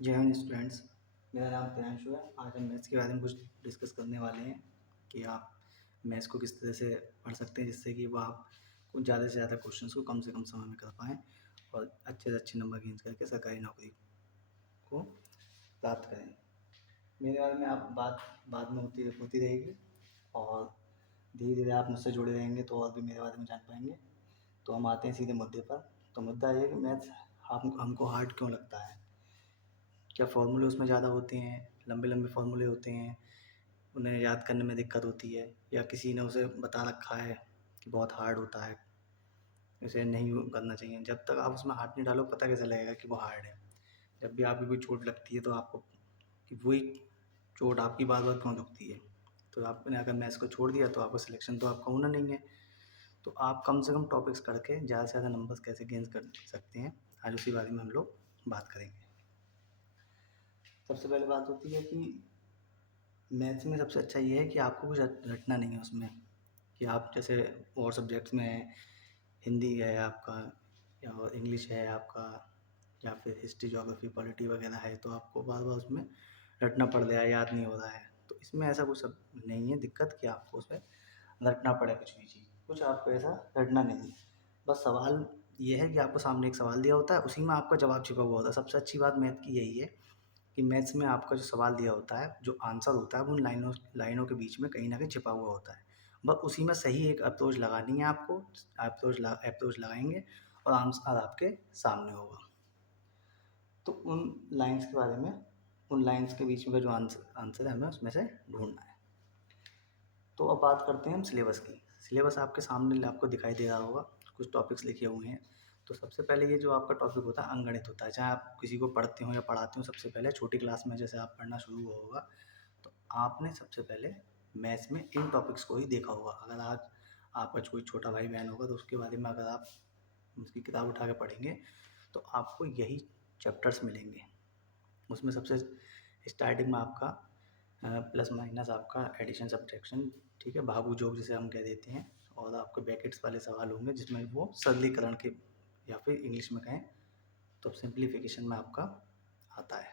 जय हिंद स्टूडेंट्स। मेरा नाम प्रियांशु है। आज हम मैथ्स के बारे में कुछ डिस्कस करने वाले हैं कि आप मैथ्स को किस तरह से पढ़ सकते हैं जिससे कि वो आप कुछ ज़्यादा से ज़्यादा क्वेश्चंस को कम से कम समय में कर पाएँ और अच्छे से अच्छे नंबर गेन करके सरकारी नौकरी को प्राप्त करें। मेरे बारे में आप बात बाद में होती रहेगी और धीरे धीरे आप मुझसे जुड़े रहेंगे तो और भी मेरे बारे में जान पाएंगे। तो हम आते हैं सीधे मुद्दे पर। तो मुद्दा ये है कि मैथ्स हमको हार्ड क्यों लगता है। क्या फ़ॉर्मूले उसमें ज़्यादा होते हैं, लंबे लंबे फ़ॉर्मूले होते हैं, उन्हें याद करने में दिक्कत होती है, या किसी ने उसे बता रखा है कि बहुत हार्ड होता है, इसे नहीं करना चाहिए। जब तक आप उसमें हाथ नहीं डालो पता कैसे लगेगा कि वो हार्ड है। जब भी आपकी कोई चोट लगती है तो आपको कि वही चोट आपकी बार बार क्यों दुखती है। तो आपने अगर मैथ्स को छोड़ दिया तो आपका सिलेक्शन तो आपका होना नहीं है। तो आप कम से कम टॉपिक्स करके ज़्यादा से ज़्यादा नंबर्स कैसे गेन कर सकते हैं, आज उसी बारे में हम लोग बात करेंगे। सबसे पहले बात होती है कि मैथ्स में सबसे अच्छा ये है कि आपको कुछ रटना नहीं है उसमें, कि आप जैसे और सब्जेक्ट्स में हिंदी है आपका या और इंग्लिश है आपका या फिर हिस्ट्री ज्योग्राफी पॉलिटी वगैरह है तो आपको बार बार उसमें रटना पड़ रहा है, याद नहीं हो रहा है। तो इसमें ऐसा कुछ सब नहीं है दिक्कत कि आपको उसमें रटना पड़े कुछ भी चीज़, कुछ आपको ऐसा रटना नहीं है। बस सवाल ये है कि आपको सामने एक सवाल दिया होता है, उसी में आपका जवाब छिपा हुआ होता है। सबसे अच्छी बात मैथ की यही है कि मैथ्स में आपका जो सवाल दिया होता है, जो आंसर होता है वो उन लाइनों के बीच में कहीं न कहीं छिपा हुआ होता है। बस उसी में सही एक अप्रोच लगानी है आपको, अप्रोच लगाएँगे और आंसर आपके सामने होगा। तो उन लाइन्स के बीच में जो आंसर है हमें उसमें से ढूँढना है। तो अब बात करते हैं हम सिलेबस की। सिलेबस आपके सामने आपको दिखाई दे रहा होगा, कुछ टॉपिक्स लिखे हुए हैं। तो सबसे पहले ये जो आपका टॉपिक होता है अंकगणित होता है, चाहे आप किसी को पढ़ते हो या पढ़ाते हो। सबसे पहले छोटी क्लास में जैसे आप पढ़ना शुरू हुआ होगा तो आपने सबसे पहले मैथ्स में इन टॉपिक्स को ही देखा होगा। अगर आज आपका कोई छोटा भाई बहन होगा तो उसके बारे में अगर आप उसकी किताब उठा के पढ़ेंगे तो आपको यही चैप्टर्स मिलेंगे। उसमें सबसे स्टार्टिंग में आपका प्लस माइनस, आपका एडिशन सब्ट्रैक्शन, ठीक है, भागू जोड़ जिसे हम कह देते हैं, और आपके ब्रैकेट्स वाले सवाल होंगे जिसमें वो सरलीकरण के या फिर इंग्लिश में कहें तो सिंप्लीफिकेशन में आपका आता है।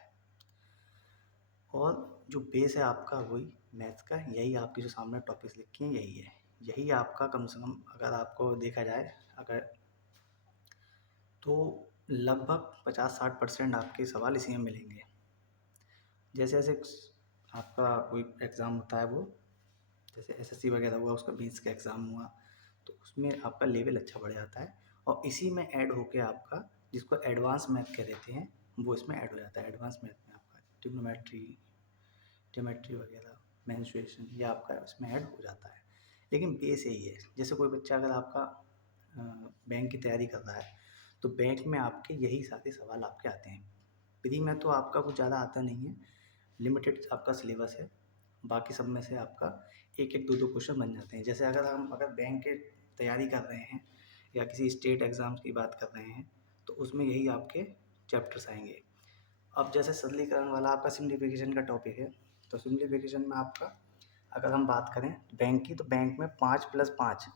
और जो बेस है आपका वही मैथ्स का, यही आपके जो सामने टॉपिक्स लिखे हैं यही है। यही आपका कम से कम अगर आपको देखा जाए अगर तो लगभग 50-60% आपके सवाल इसी में मिलेंगे। जैसे जैसे आपका कोई एग्ज़ाम होता है, वो जैसे एसएससी वगैरह हुआ, उसका बेस का एग्ज़ाम हुआ तो उसमें आपका लेवल अच्छा बढ़ जाता है और इसी में ऐड होके आपका जिसको एडवांस मैथ कह देते हैं वो इसमें ऐड हो जाता है। एडवांस मैथ में आपका ट्रिग्नोमेट्री, ज्योमेट्री वगैरह, मेंस्ट्रुएशन, ये आपका इसमें ऐड हो जाता है। लेकिन बेस यही है। जैसे कोई बच्चा अगर आपका बैंक की तैयारी कर रहा है तो बैंक में आपके यही सारे सवाल आपके आते हैं। प्री में तो आपका कुछ ज़्यादा आता नहीं है, लिमिटेड आपका सिलेबस है। बाकी सब में से आपका एक एक दो दो क्वेश्चन बन जाते हैं। जैसे अगर बैंक के तैयारी कर रहे हैं या किसी स्टेट एग्ज़ाम्स की बात कर रहे हैं तो उसमें यही आपके चैप्टर्स आएंगे। अब जैसे सरलीकरण वाला आपका सिम्प्लीफिकेशन का टॉपिक है तो सिम्प्लीफिकेशन में आपका अगर हम बात करें बैंक की तो बैंक में 5+5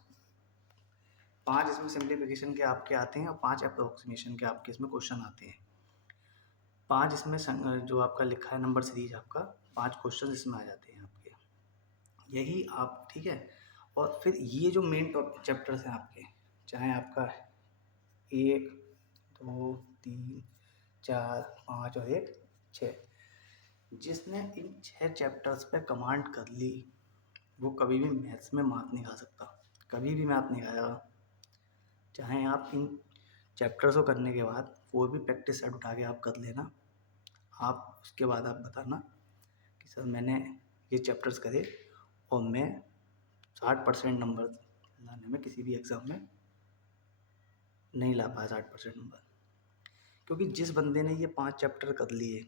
5 इसमें सिम्प्लीफिकेशन के आपके आते हैं और 5 अप्रोक्सीमेशन के आपके इसमें क्वेश्चन आते हैं। 5 इसमें जो आपका लिखा है नंबर सीरीज आपका 5 क्वेश्चन इसमें आ जाते हैं आपके, यही आप, ठीक है। और फिर ये जो मेन टॉपिक चैप्टर्स हैं आपके, चाहे आपका 1, 2, 3, 4, 5 और 1, 6, जिसने इन 6 चैप्टर्स पे कमांड कर ली वो कभी भी मैथ्स में मात नहीं खा सकता, कभी भी मात नहीं खाएगा। चाहे आप इन चैप्टर्स को करने के बाद कोई भी प्रैक्टिस सेट उठा के आप कर लेना, आप उसके बाद आप बताना कि सर मैंने ये चैप्टर्स करे और मैं 60% नंबर लाने में किसी भी एग्ज़ाम में नहीं ला पाया 60% नंबर। क्योंकि जिस बंदे ने ये 5 चैप्टर कर लिए,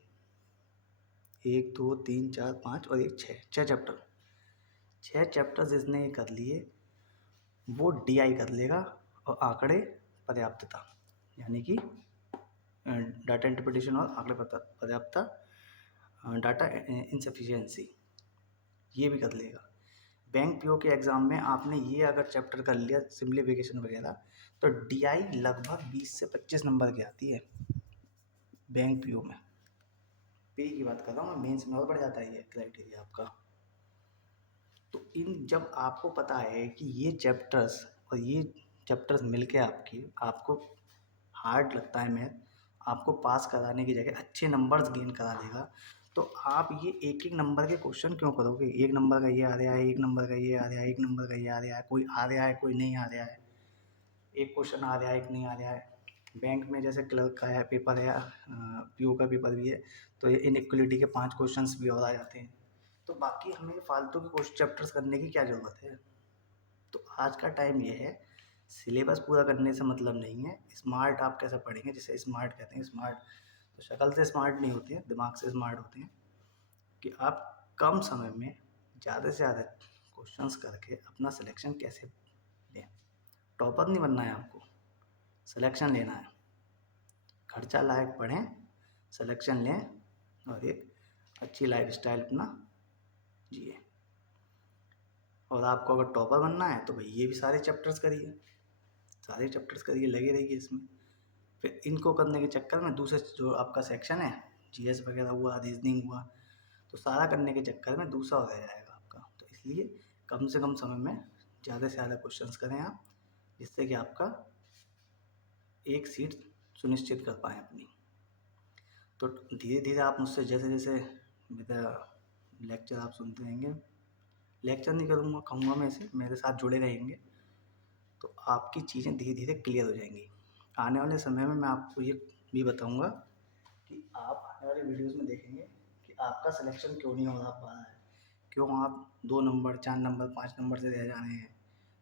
1, 2, 3, 4, 5 और 1, 6 चैप्टर, 6 चैप्टर जिसने ये कर लिए वो DI कर लेगा। और आंकड़े पर्याप्तता यानी कि डाटा इंटरप्रिटेशन और आंकड़े पर्याप्तता, डाटा इनसफिशिएंसी, ये भी कर लेगा। बैंक पीओ के एग्ज़ाम में आपने ये अगर चैप्टर कर लिया सिम्प्लीफिकेशन वगैरह तो DI लगभग 20 से 25 नंबर की आती है बैंक पीओ में। प्री की बात कर रहा हूँ मैं, मेंस में और बढ़ जाता है ये क्राइटेरिया आपका। तो इन जब आपको पता है कि ये चैप्टर्स और ये चैप्टर्स मिलके आपको हार्ड लगता है मैथ, आपको पास कराने की जगह अच्छे नंबर्स गेन करा देगा, तो आप ये एक एक नंबर के क्वेश्चन क्यों करोगे? एक नंबर का ये आ रहा है, एक नंबर का ये आ रहा है, एक नंबर का ये आ रहा है, कोई आ रहा है कोई नहीं आ रहा है, एक क्वेश्चन आ रहा है एक नहीं आ रहा है। बैंक में जैसे क्लर्क का है पेपर है, पीओ का पेपर भी है, तो ये इनइक्वलिटी के 5 क्वेश्चंस भी और आ जाते हैं। तो बाकी हमें फालतू के क्वेश्चन चैप्टर्स करने की क्या ज़रूरत है? तो आज का टाइम ये है, सिलेबस पूरा करने से मतलब नहीं है, स्मार्ट आप कैसे पढ़ेंगे, जिसे स्मार्ट कहते हैं। स्मार्ट तो शक्ल से स्मार्ट नहीं होते हैं, दिमाग से स्मार्ट होते हैं, कि आप कम समय में ज़्यादा से ज़्यादा क्वेश्चंस करके अपना सिलेक्शन कैसे लें। टॉपर नहीं बनना है आपको, सिलेक्शन लेना है। खर्चा लायक पढ़ें, सिलेक्शन लें और एक अच्छी लाइफस्टाइल अपना जिए। और आपको अगर टॉपर बनना है तो भाई ये भी सारे चैप्टर्स करिए, सारे चैप्टर्स करिए, लगे रहिए इसमें। फिर इनको करने के चक्कर में दूसरे जो आपका सेक्शन है, जीएस वगैरह हुआ, रीजनिंग हुआ, तो सारा करने के चक्कर में दूसरा हो जाएगा आपका। तो इसलिए कम से कम समय में ज़्यादा से ज़्यादा क्वेश्चंस करें आप, जिससे कि आपका एक सीट सुनिश्चित कर पाएँ अपनी। तो धीरे धीरे आप मुझसे जैसे जैसे मेरा लेक्चर आप सुनते रहेंगे, लेक्चर नहीं करूँगा, कहूँगा मैं इसे, मेरे साथ जुड़े रहेंगे, तो आपकी चीज़ें धीरे धीरे क्लियर हो जाएंगी। आने वाले समय में मैं आपको ये भी बताऊँगा कि आप आने वाले वीडियोज़ में देखेंगे कि आपका सिलेक्शन क्यों नहीं हो पा रहा है, क्यों आप 2 नंबर 4 नंबर 5 नंबर से रह जा रहे हैं।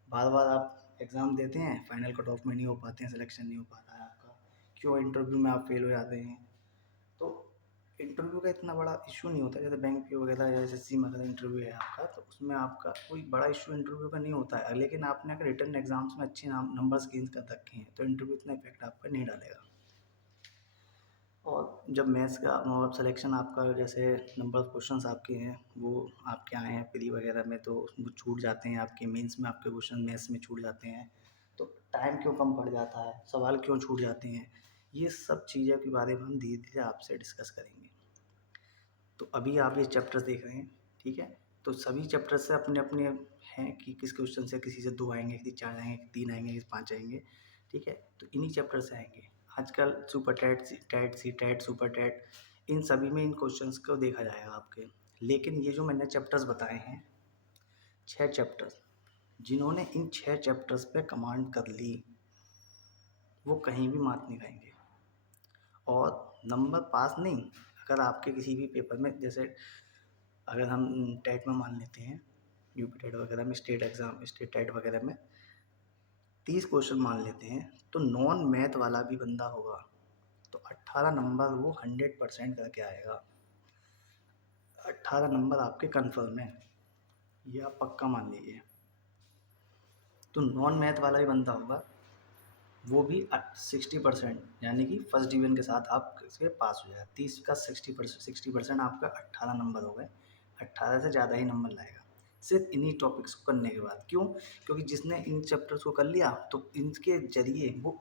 बार बार आप एग्ज़ाम देते हैं, फाइनल कट ऑफ में नहीं हो पाते हैं, सिलेक्शन नहीं हो पाता है आपका, क्यों इंटरव्यू में आप फेल हो जाते हैं। तो इंटरव्यू का इतना बड़ा इशू नहीं होता, जैसे बैंक पी वगैरह या एसएससी में अगर इंटरव्यू है आपका, तो उसमें आपका कोई बड़ा इशू इंटरव्यू का नहीं होता है। लेकिन आपने अगर रिटन एग्जाम्स में अच्छे नंबर्स गेन कर रखे हैं तो इंटरव्यू इतना इफेक्ट आप पर नहीं डालेगा। और जब मैथ्स का और सिलेक्शन आपका, जैसे नंबर ऑफ क्वेश्चंस आपके हैं वो आपके आए हैं प्री वगैरह में, तो वो छूट जाते हैं आपके मेंस में, आपके क्वेश्चन मैथ्स में छूट जाते हैं, तो टाइम क्यों कम पड़ जाता है, सवाल क्यों छूट जाते हैं, ये सब चीज़ों के बारे में हम धीरे धीरे आपसे डिस्कस करेंगे। तो अभी आप ये चैप्टर्स देख रहे हैं, ठीक है, तो सभी चैप्टर से अपने अपने हैं कि किस क्वेश्चन से किसी से 2 आएंगे, किसी 4 आएंगे, 3 आएंगे, किसी 5 आएंगे, ठीक है, तो इन्हीं चैप्टर से आएंगे। आजकल सुपर टैट टैट सी टैट सुपर टैट, इन सभी में इन क्वेश्चंस को देखा जाएगा आपके। लेकिन ये जो मैंने चैप्टर्स बताए हैं, 6 चैप्टर्स, जिन्होंने इन 6 चैप्टर्स पे कमांड कर ली, वो कहीं भी मात नहीं खाएंगे। और नंबर पास नहीं, अगर आपके किसी भी पेपर में, जैसे अगर हम टेट में मान लेते हैं, यूपी टेट वगैरह में, स्टेट एग्ज़ाम, स्टेट टेट वगैरह में 30 क्वेश्चन मान लेते हैं, तो नॉन मैथ वाला भी बंदा होगा तो 18 नंबर वो 100% करके आएगा। 18 नंबर आपके कन्फर्म है, ये आप पक्का मान लीजिए। तो नॉन मैथ वाला भी बंदा होगा, वो भी 60%, यानी कि फर्स्ट डिवीजन के साथ आप इसके पास हो जाएगा। 30 का 60% आपका 18 नंबर हो गए, 18 से ज़्यादा ही नंबर लाएगा सिर्फ इन्हीं टॉपिक्स को करने के बाद। क्यों? क्योंकि जिसने इन चैप्टर्स को कर लिया, तो इनके जरिए वो,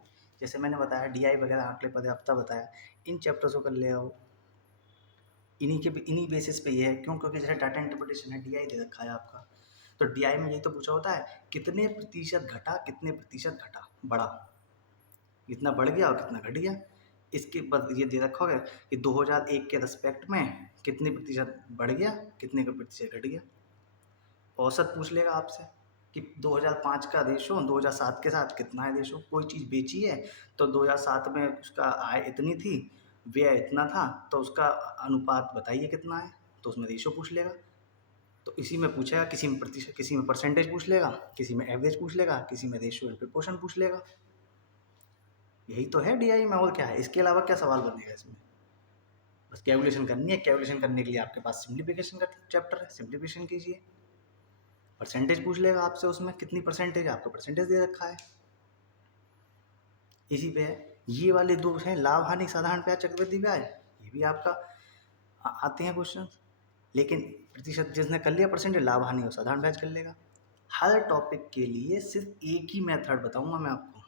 जैसे मैंने बताया डीआई वगैरह आंकड़े पर्याप्ता बताया, इन चैप्टर्स को कर लिया वो, इन्हीं बेसिस पे ये है। क्यों? क्योंकि जैसे डाटा इंटरप्रिटेशन है, डीआई दे रखा है आपका, तो डीआई में यही तो पूछा होता है कितने प्रतिशत घटा, कितने प्रतिशत घटा बढ़ा, कितना बढ़ गया और कितना घट गया। इसके बाद ये दे रखा होगा कि 2001 के रिस्पेक्ट में कितने प्रतिशत बढ़ गया, कितने का प्रतिशत घट गया। औसत पूछ लेगा आपसे कि 2005 का रेशो 2007 के साथ कितना है रेशो। कोई चीज़ बेची है तो 2007 में उसका आय इतनी थी, व्यय इतना था, तो उसका अनुपात बताइए कितना है, तो उसमें रेशो पूछ लेगा। तो इसी में पूछेगा, किसी में प्रतिशत, किसी में परसेंटेज पूछ लेगा, किसी में एवरेज पूछ लेगा, किसी में रेशो एंड प्रोपोर्शन पूछ लेगा। यही तो है डीआई में, और क्या है? इसके अलावा क्या सवाल बनेगा इसमें? बस कैलकुलेशन करनी है, कैलकुलेशन करने के लिए आपके पास सिंप्लीफिकेशन का चैप्टर है, सिंप्लीफिकेशन कीजिए। परसेंटेज पूछ लेगा आपसे, उसमें कितनी परसेंटेज, आपका परसेंटेज दे रखा है, इसी पे है। ये वाले दो हैं, लाभ हानि साधारण ब्याज चक्रवृद्धि ब्याज, ये भी आपका आते हैं क्वेश्चन। लेकिन प्रतिशत जिसने कर लिया परसेंटेज, लाभ हानि और साधारण ब्याज कर लेगा। हर टॉपिक के लिए सिर्फ एक ही मेथड बताऊंगा मैं आपको,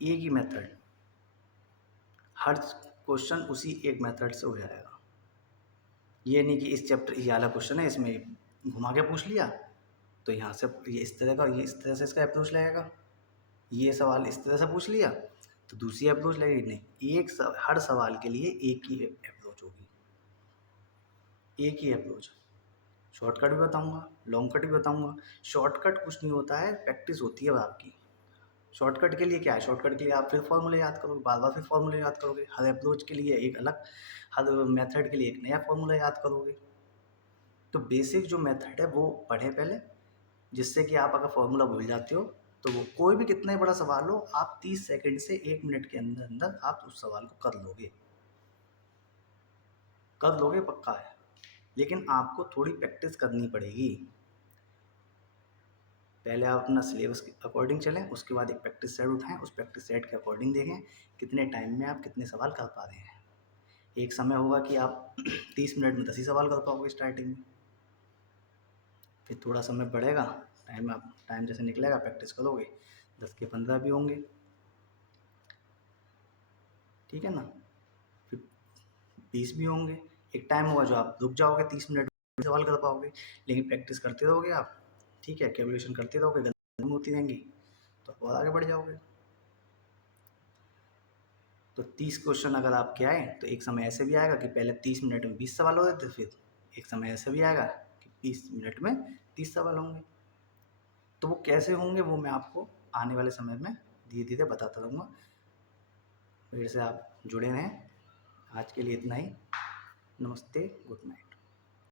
एक ही मेथड, हर क्वेश्चन उसी एक मेथड से हो जाएगा। ये नहीं कि इस चैप्टर ये वाला क्वेश्चन है, इसमें घुमा के पूछ लिया तो यहाँ से ये इस तरह का, ये इस तरह से इसका अप्रोच लगेगा, ये सवाल इस तरह से पूछ लिया तो दूसरी अप्रोच लगेगी। नहीं, हर सवाल के लिए एक ही अप्रोच होगी, एक ही अप्रोच। शॉर्टकट भी बताऊंगा, लॉन्ग कट भी बताऊंगा। शॉर्टकट कुछ नहीं होता है, प्रैक्टिस होती है आपकी। शॉर्टकट के लिए क्या है, शॉर्टकट के लिए आप फिर फॉर्मूले याद करोगे, बार बार फिर फॉर्मूले याद करोगे। हर अप्रोच के लिए एक अलग, हर मेथड के लिए एक नया फॉर्मूला याद करोगे। तो बेसिक जो मेथड है वो पढ़े पहले, जिससे कि आप अगर फॉर्मूला भूल जाते हो तो वो कोई भी कितना ही बड़ा सवाल हो, आप 30 सेकंड से 1 मिनट के अंदर अंदर आप उस सवाल को कर लोगे, पक्का है। लेकिन आपको थोड़ी प्रैक्टिस करनी पड़ेगी। पहले आप अपना सिलेबस के अकॉर्डिंग चलें, उसके बाद एक प्रैक्टिस सेट उठाएं, उस प्रैक्टिस सेट के अकॉर्डिंग देखें कितने टाइम में आप कितने सवाल कर पा रहे हैं। एक समय होगा कि आप 30 मिनट में 10 ही सवाल कर पाओगे स्टार्टिंग में, फिर थोड़ा समय बढ़ेगा, टाइम जैसे निकलेगा प्रैक्टिस करोगे 10 के 15 भी होंगे, ठीक है ना, फिर 20 भी होंगे। एक टाइम होगा जो आप रुक जाओगे, 30 मिनट में सवाल कर पाओगे, लेकिन प्रैक्टिस करते रहोगे आप, ठीक है, कैलकुलेशन करते रहोगे, गलती होती रहेंगी तो और आगे बढ़ जाओगे। तो 30 क्वेश्चन अगर आपके आए तो एक समय ऐसे भी आएगा कि पहले 30 मिनट में 20 सवाल होते थे, फिर एक समय ऐसे भी आएगा कि 20 मिनट में 30 सवाल होंगे। तो वो कैसे होंगे वो मैं आपको आने वाले समय में धीरे धीरे बताता रहूँगा। मेरे से आप जुड़े रहें। आज के लिए इतना ही। नमस्ते, गुड नाइट।